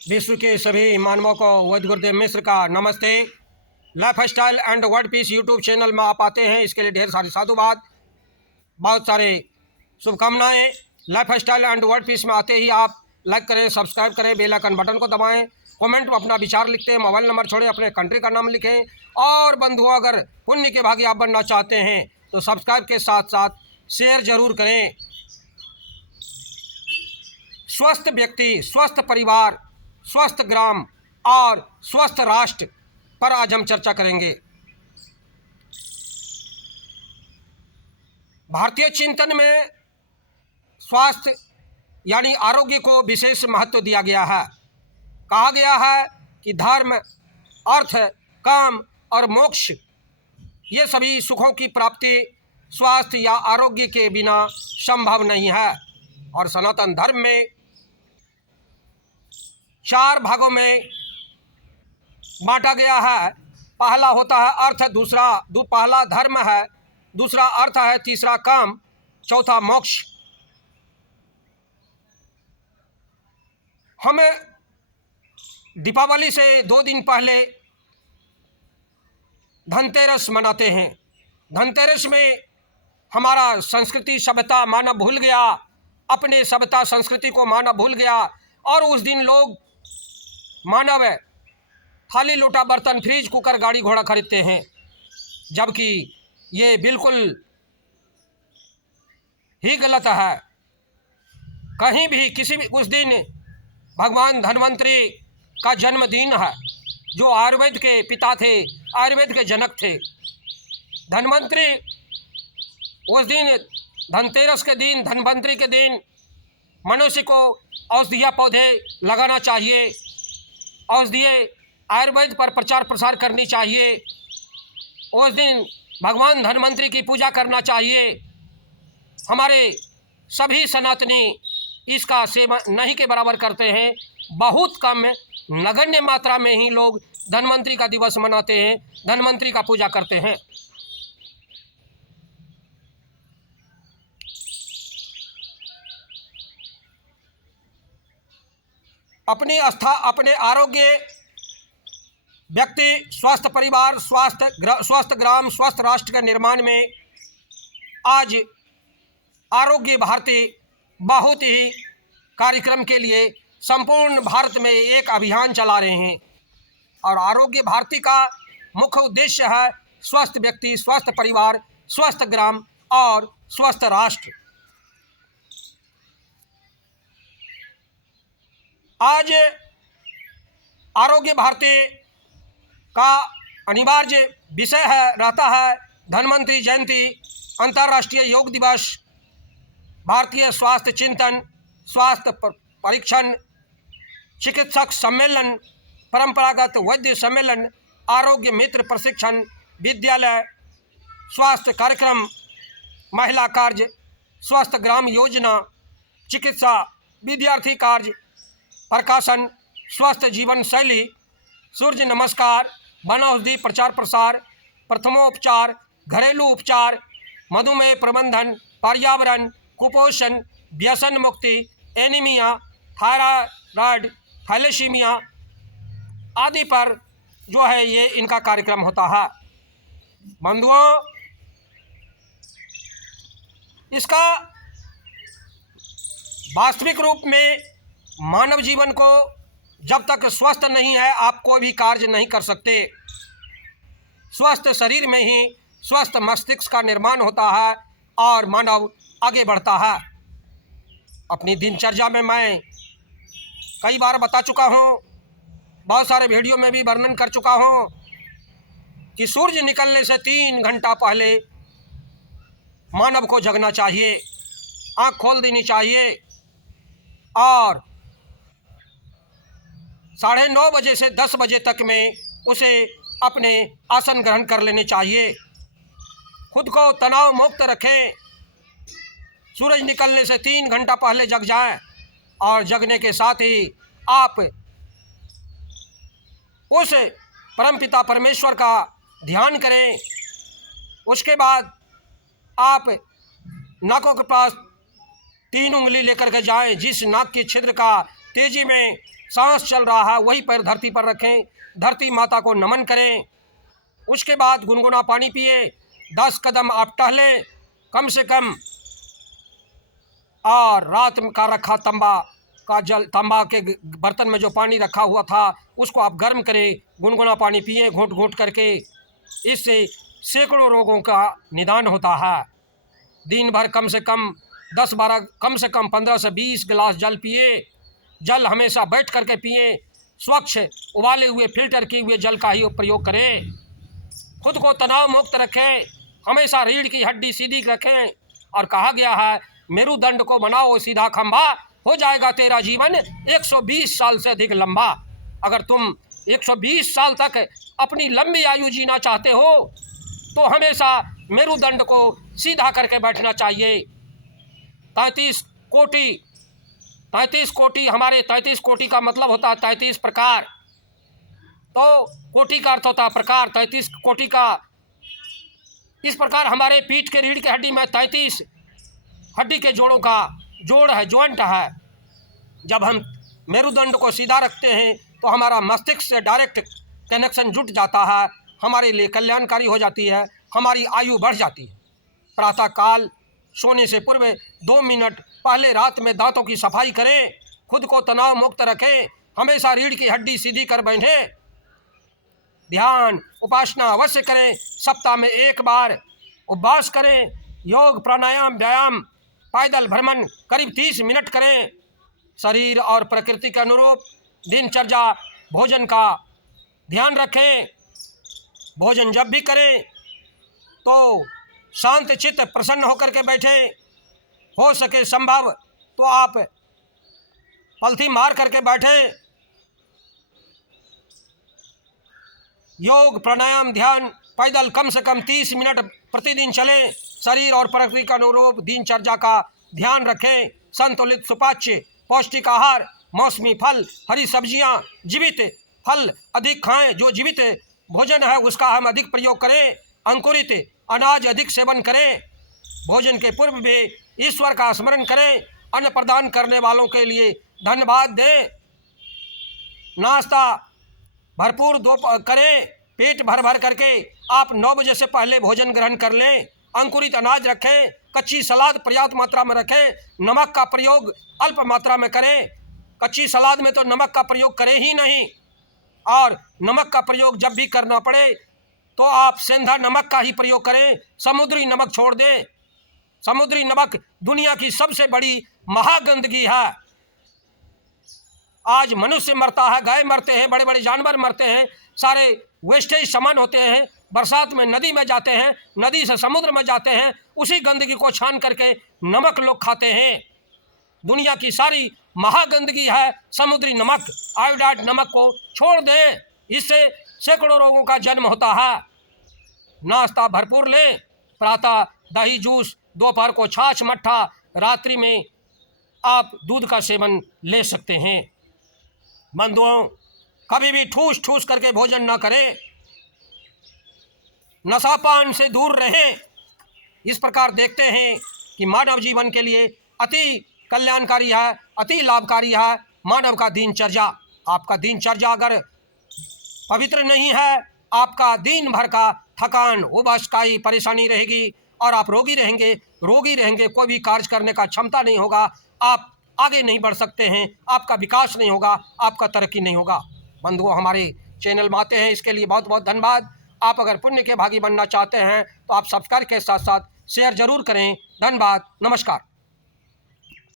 विश्व के सभी मानवों को वैद्य गुरुदेव मिश्र का नमस्ते। Lifestyle and world peace YouTube channel में आप आते हैं, इसके लिए ढेर सारी साधुवाद, बहुत सारे शुभकामनाएं। Lifestyle and world peace में आते ही आप लाइक करें, सब्सक्राइब करें, बेल आइकन बटन को दबाएं, कमेंट में अपना विचार लिखते हैं, मोबाइल नंबर छोड़ें, अपने कंट्री का नाम लिखें। और बंधुओं, अगर पुण्य के भागी आप बनना चाहते हैं तो सब्सक्राइब के साथ साथ शेयर जरूर करें। स्वस्थ व्यक्ति, स्वस्थ परिवार, स्वस्थ ग्राम और स्वस्थ राष्ट्र पर आज हम चर्चा करेंगे। भारतीय चिंतन में स्वास्थ्य यानी आरोग्य को विशेष महत्व दिया गया है। कहा गया है कि धर्म, अर्थ, काम और मोक्ष ये सभी सुखों की प्राप्ति स्वास्थ्य या आरोग्य के बिना संभव नहीं है। और सनातन धर्म में 4 भागों में बांटा गया है। पहला होता है अर्थ, पहला धर्म है, दूसरा अर्थ है, तीसरा काम, चौथा मोक्ष। हम दीपावली से 2 दिन पहले धनतेरस मनाते हैं। धनतेरस में हमारा संस्कृति सभ्यता मानव भूल गया, अपने सभ्यता संस्कृति को मानव भूल गया। और उस दिन लोग मानव थाली लोटा बर्तन फ्रिज कुकर गाड़ी घोड़ा खरीदते हैं, जबकि ये बिल्कुल ही गलत है। कहीं भी किसी भी उस दिन भगवान धन्वंतरी का जन्मदिन है, जो आयुर्वेद के पिता थे, आयुर्वेद के जनक थे। धन्वंतरी उस दिन, धनतेरस के दिन, धन्वंतरी के दिन मनुष्य को औषधीय पौधे लगाना चाहिए, औषधीय आयुर्वेद पर प्रचार प्रसार करनी चाहिए। उस दिन भगवान धन्वंतरी की पूजा करना चाहिए। हमारे सभी सनातनी इसका सेवन नहीं के बराबर करते हैं। बहुत कम नगण्य मात्रा में ही लोग धन्वंतरी का दिवस मनाते हैं, धन्वंतरी का पूजा करते हैं। अपने आरोग्य, व्यक्ति, स्वस्थ परिवार, स्वस्थ ग्राम, स्वस्थ राष्ट्र के निर्माण में आज आरोग्य भारती बहुत ही कार्यक्रम के लिए संपूर्ण भारत में एक अभियान चला रहे हैं। और आरोग्य भारती का मुख्य उद्देश्य है स्वस्थ व्यक्ति, स्वस्थ परिवार, स्वस्थ ग्राम और स्वस्थ राष्ट्र। आज आरोग्य भारती का अनिवार्य विषय रहता है धन्वंतरी जयंती, अंतर्राष्ट्रीय योग दिवस, भारतीय स्वास्थ्य चिंतन, स्वास्थ्य परीक्षण, चिकित्सक सम्मेलन, परंपरागत वैद्य सम्मेलन, आरोग्य मित्र प्रशिक्षण, विद्यालय स्वास्थ्य कार्यक्रम, महिला कार्य, स्वस्थ ग्राम योजना, चिकित्सा, विद्यार्थी कार्य, प्रकाशन, स्वस्थ जीवन शैली, सूर्य नमस्कार, वन औषधि प्रचार प्रसार, प्रथमोपचार, घरेलू उपचार, मधुमेह प्रबंधन, पर्यावरण, कुपोषण, व्यसन मुक्ति, एनीमिया, थायराइड, थैलेसीमिया आदि पर जो है ये इनका कार्यक्रम होता है। बंधुओं, इसका वास्तविक रूप में मानव जीवन को जब तक स्वस्थ नहीं है, आप कोई भी कार्य नहीं कर सकते। स्वस्थ शरीर में ही स्वस्थ मस्तिष्क का निर्माण होता है और मानव आगे बढ़ता है। अपनी दिनचर्या में मैं कई बार बता चुका हूँ, बहुत सारे वीडियो में भी वर्णन कर चुका हूँ कि सूर्य निकलने से 3 घंटा पहले मानव को जगना चाहिए, आँख खोल देनी चाहिए और 9:30 बजे से 10 बजे तक में उसे अपने आसन ग्रहण कर लेने चाहिए। खुद को तनाव मुक्त रखें, सूरज निकलने से 3 घंटा पहले जग जाएं और जगने के साथ ही आप उस परमपिता परमेश्वर का ध्यान करें। उसके बाद आप नाकों के पास 3 उंगली लेकर के जाएं, जिस नाक के छिद्र का तेजी में सांस चल रहा है वही पैर धरती पर रखें, धरती माता को नमन करें। उसके बाद गुनगुना पानी पिए, 10 कदम आप टहलें कम से कम, और रात का रखा तांबा का जल, तांबा के बर्तन में जो पानी रखा हुआ था उसको आप गर्म करें, गुनगुना पानी पिए घूंट घूंट करके। इससे सैकड़ों रोगों का निदान होता है। दिन भर कम से कम 10-12 कम से कम 15 से 20 गिलास जल पिए। जल हमेशा बैठ करके पिए, स्वच्छ उबाले हुए फिल्टर किए हुए जल का ही प्रयोग करें। खुद को तनाव मुक्त रखें, हमेशा रीढ़ की हड्डी सीधी रखें। और कहा गया है मेरुदंड को बनाओ सीधा खंभा, हो जाएगा तेरा जीवन 120 साल से अधिक लंबा। अगर तुम 120 साल तक अपनी लंबी आयु जीना चाहते हो तो हमेशा मेरुदंड को सीधा करके बैठना चाहिए। 33 कोटि हमारे 33 कोटि का मतलब होता है 33 प्रकार। तो कोटि का अर्थ होता है प्रकार, 33 कोटि का। इस प्रकार हमारे पीठ के रीढ़ के हड्डी में 33 हड्डी के जोड़ों का जोड़ है, जॉइंट है। जब हम मेरुदंड को सीधा रखते हैं तो हमारा मस्तिष्क से डायरेक्ट कनेक्शन जुट जाता है, हमारे लिए कल्याणकारी हो जाती है, हमारी आयु बढ़ जाती है। प्रातःकाल सोने से पूर्व 2 मिनट पहले रात में दांतों की सफाई करें, खुद को तनाव मुक्त रखें, हमेशा रीढ़ की हड्डी सीधी कर बैठें। ध्यान उपासना अवश्य करें, सप्ताह में 1 बार उपवास करें। योग प्राणायाम व्यायाम पैदल भ्रमण करीब 30 मिनट करें। शरीर और प्रकृति के अनुरूप दिनचर्या भोजन का ध्यान रखें। भोजन जब भी करें तो शांत चित्त प्रसन्न होकर के बैठें। हो सके संभव तो आप पलथी मार करके बैठें। योग प्राणायाम ध्यान पैदल कम से कम 30 मिनट प्रतिदिन चलें। शरीर और प्रकृति का अनुरूप दिनचर्या का ध्यान रखें। संतुलित सुपाच्य पौष्टिक आहार, मौसमी फल, हरी सब्जियां, जीवित फल अधिक खाएं। जो जीवित भोजन है उसका हम अधिक प्रयोग करें। अंकुरित अनाज अधिक सेवन करें। भोजन के पूर्व भी ईश्वर का स्मरण करें। अन्न प्रदान करने वालों के लिए धन्यवाद दें। नाश्ता भरपूर करें, पेट भर भर करके। आप 9 बजे से पहले भोजन ग्रहण कर लें। अंकुरित अनाज रखें। कच्ची सलाद पर्याप्त मात्रा में रखें। नमक का प्रयोग अल्प मात्रा में करें। कच्ची सलाद में तो नमक का प्रयोग करें ही नहीं, और नमक का प्रयोग जब भी करना पड़े तो आप सेंधा नमक का ही प्रयोग करें। समुद्री नमक छोड़ दें। समुद्री नमक दुनिया की सबसे बड़ी महागंदगी है। आज मनुष्य मरता है, गाय मरते हैं, बड़े बड़े जानवर मरते हैं, सारे वेस्टेज सामान होते हैं। बरसात में नदी में जाते हैं, नदी से समुद्र में जाते हैं, उसी गंदगी को छान करके नमक लोग खाते हैं। दुनिया की सारी महागंदगी है समुद्री नमक। आयोडाइड नमक को छोड़ दें, इससे सैकड़ों रोगों का जन्म होता है। नाश्ता भरपूर लें। प्रातः दही जूस, दोपहर को छाछ मट्ठा, रात्रि में आप दूध का सेवन ले सकते हैं। बंधुओं, कभी भी ठूस ठूस करके भोजन न करें। नशापान से दूर रहें। इस प्रकार देखते हैं कि मानव जीवन के लिए अति कल्याणकारी है, अति लाभकारी है मानव का दिनचर्या। आपका दिनचर्या अगर पवित्र नहीं है, आपका दिन भर का थकान, उबासकाई परेशानी रहेगी और आप रोगी रहेंगे। कोई भी कार्य करने का क्षमता नहीं होगा, आप आगे नहीं बढ़ सकते हैं, आपका विकास नहीं होगा, आपका तरक्की नहीं होगा। बंधुओं, हमारे चैनल में आते हैं इसके लिए बहुत बहुत धन्यवाद। आप अगर पुण्य के भागी बनना चाहते हैं तो आप सब्सक्राइब के साथ साथ शेयर जरूर करें। धन्यवाद, नमस्कार।